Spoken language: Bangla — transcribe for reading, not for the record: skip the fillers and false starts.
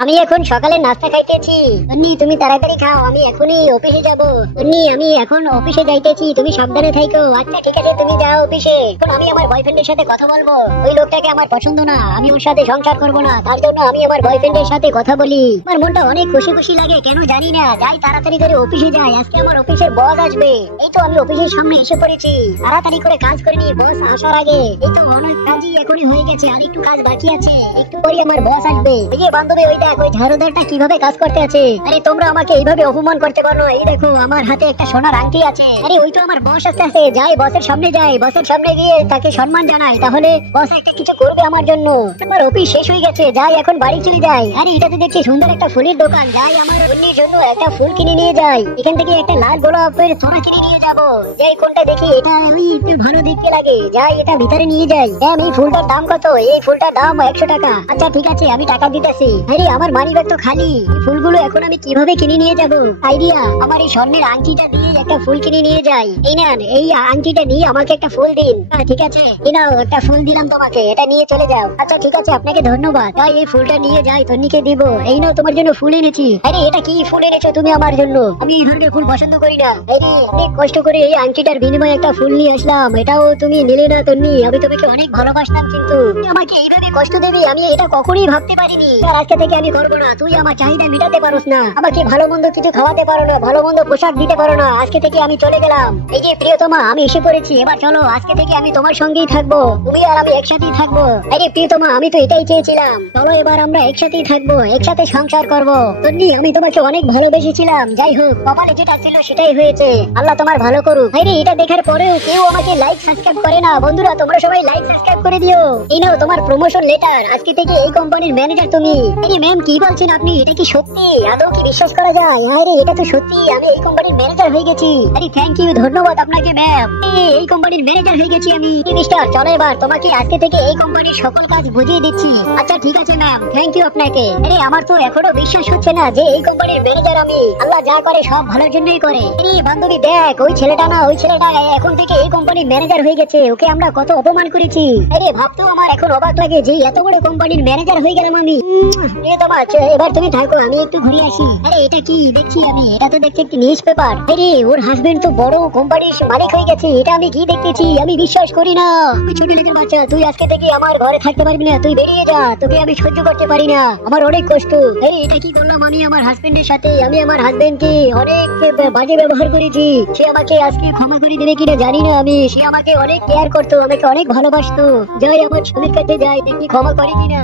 আমি এখন সকালে নাস্তা খাইতেছি। তন্নি তুমি তাড়াতাড়ি খাও, আমি এখনই অফিসে যাব। তন্নি আমি এখন অফিসে যাইতেছি, তুমি সাবধানে থাইকো। আচ্ছা ঠিক আছে, তুমি যাও অফিসে। এখন আমি আমার বয়ফ্রেন্ডের সাথে কথা বলবো। ওই লোকটাকে আমার পছন্দ না, আমি ওর সাথে সংসার করব না। তার জন্য আমি আমার বয়ফ্রেন্ডের সাথে কথা বলি। আমার মনটা অনেক খুশি খুশি লাগে, কেন জানি না। যাই তাড়াতাড়ি করে অফিসে যাই, আজকে আমার অফিসের বস আসবে। এই তো আমি অফিসের সামনে এসে পড়েছি। তাড়াতাড়ি করে কাজ করে নি বস আসার আগে। এই তো অনেক কাজই এখনই হয়ে গেছে, আর একটু কাজ বাকি আছে। একটু পরে আমার বস আসবে। এই যে বান্ধবী, ওই দেখ ওই ঝাড়ুদারটা কিভাবে কাজ করতে আছে। আরে তোমরা আমাকে এইভাবে অপমান করতে পারো না। এই দেখো আমার হাতে একটা সোনার আংটি আছে। আরে ওই তো আমার বস আসতে আছে। যাই বসের সামনে যাই, বসের সামনে গিয়ে তাকে সম্মান জানাই, তাহলে বস একটা কিছু করবে আমার জন্য। আমার অফিস শেষ হয়ে গেছে, যাই এখন বাড়ি চলে যাই। আরে এটাতে দেখছি সুন্দর একটা ফুলের দোকান, যাই আমার অন্যের জন্য একটা ফুল কিনে নিয়ে যাই। এখান থেকে একটা লাল গোলাপের তোড়া কিনে নিয়ে যাবো। যাই কোনটা দেখি, এটা ওই একটু ভালো দেখতে লাগে, যাই এটা ভিতরে নিয়ে যাই। এই ফুলটার দাম কত? এই ফুলটার দাম 100 টাকা। আচ্ছা ঠিক আছে, আমি টাকা দিতেছি। আরে আমার মানি ব্যাগ তো খালি, ফুলগুলো এখন আমি কিভাবে কিনে নিয়ে যাব? আইডিয়া, আমার এই স্বর্ণের আংটিটা দিয়ে একটা ফুল কিনে নিয়ে যাই। এই নেন, এই আংটিটা নিয়ে আমাকে একটা ফুল দিন। ঠিক আছে, এই নাও একটা ফুল দিলাম তোমাকে, এটা নিয়ে চলে যাও। আচ্ছা ঠিক আছে, আপনাকে ধন্যবাদ। তাই এই ফুলটা নিয়ে যাই, তন্নিকে দিব। এই নাও তোমার জন্য ফুল এনেছি। আরে এটা কি ফুল এনেছো তুমি আমার জন্য? আমি এই ধরনের ফুল পছন্দ করি না। আরে অনেক কষ্ট করে এই আংটিটার বিনিময়ে একটা ফুল নিয়ে আসলাম, এটাও তুমি নিলে না তন্নি। আমি তোমাকে অনেক ভালোবাসতাম, কিন্তু তুমি আমাকে এইভাবে কষ্ট দেবে আমি এটা কখনোই ভাবতে পারিনি। আর আজকে থেকে আমি করবো না। তুই আমার চাহিদা মিটাতে পারোস না, আমাকে ভালো মন্দ কিছু খাওয়াতে পারো না, ভালো মন্দ পোশাক দিতে পারো না। আজকে থেকে আমি চলে গেলাম। এই যে প্রিয়তমা, আমি এসে পড়েছি। এবার চলো, আজকে থেকে আমি তোমার সঙ্গেই থাকবো, তুমি আর আমি একসাথেই থাকবো। আরে প্রিয়তমা, আমি তো এটাই চেয়েছিলাম। চলো এবার আমরা একসাথেই থাকবো, একসাথে সংসার করবো। তন্নি, আমি তোমাকে অনেক ভালোবেসেছিলাম। যাই হোক, কপালে যেটা ছিল সেটাই হয়েছে। আল্লাহ তোমার ভালো করুক। আরে এটা দেখার পরেও কেউ আমাকে লাইক সাবস্ক্রাইব করে না। বন্ধুরা, তোমরা সবাই লাইক সাবস্ক্রাইব করে দিও। এই নাও তোমার প্রমোশন লেটার, আজকে থেকে এই কোম্পানির ম্যানেজার তুমি। আরে ম্যাম, কি বলছেন আপনি? এটা কি সত্যি? আদৌ কি বিশ্বাস করা যায়? আরে এটা তো সত্যি, আমি এই কোম্পানির ম্যানেজার হয়ে গেছি। আরে থ্যাংক ইউ, ধন্যবাদ আপনাকে ম্যাম। এই কোম্পানির ম্যানেজার হয়ে গেছি আমি। মিস্টার, চলো এবার তোমাকে আজকে থেকে এই কোম্পানির সকল কাজ বুঝিয়ে দিচ্ছি। আচ্ছা ঠিক আছে ম্যাম, থ্যাংক ইউ আপনাকে। আরে আমার তো এখনো বিশ্বাস হচ্ছে না যে এই কোম্পানির ম্যানেজার আমি। আল্লাহ যা করে সব ভালোর জন্যই করে। আরে বান্ধবী দেখ, ওই ছেলেটা না, ওই ছেলেটা এখন থেকে এই কোম্পানির ম্যানেজার হয়ে গেছে। ওকে আমরা কত অপমান করেছি। আরে ভাবতেও আমার এখন অবাক লাগে যে এত বড় কোম্পানির ম্যানেজার হয়ে গেলাম আমি। এবার তুমি থাকো, আমি একটু ঘুরে আসি। আরে এটা কি দেখছি আমি? এটা তো দেখছি একটি নিউজ পেপার। আরে ওর হাজবেন্ড তো বড় কোম্পানির মালিক হয়ে গেছে। এটা আমি কি দেখতেছি? আমি বিশ্বাস করি না। তুই ছোট লোকের বাচ্চা, তুই আজকে থেকে আমার ঘরে থাকতে পারবি না। তুই বেরিয়ে যা, তোকে আমি সহ্য করতে পারি না, আমার অনেক কষ্ট। আরে এটা কি করলাম আমি আমার হাজবেন্ডের সাথে? আমি আমার হাজবেন্ডকে অনেক বাজে ব্যবহার করেছি। সে আমাকে আজকে ক্ষমা করে দেবে কিনা জানি না আমি। সে আমাকে অনেক কেয়ার করতো, আমাকে অনেক ভালোবাসতো। যাই আমার স্বামীর কাছে যাই, দেখি ক্ষমা করে কিনা।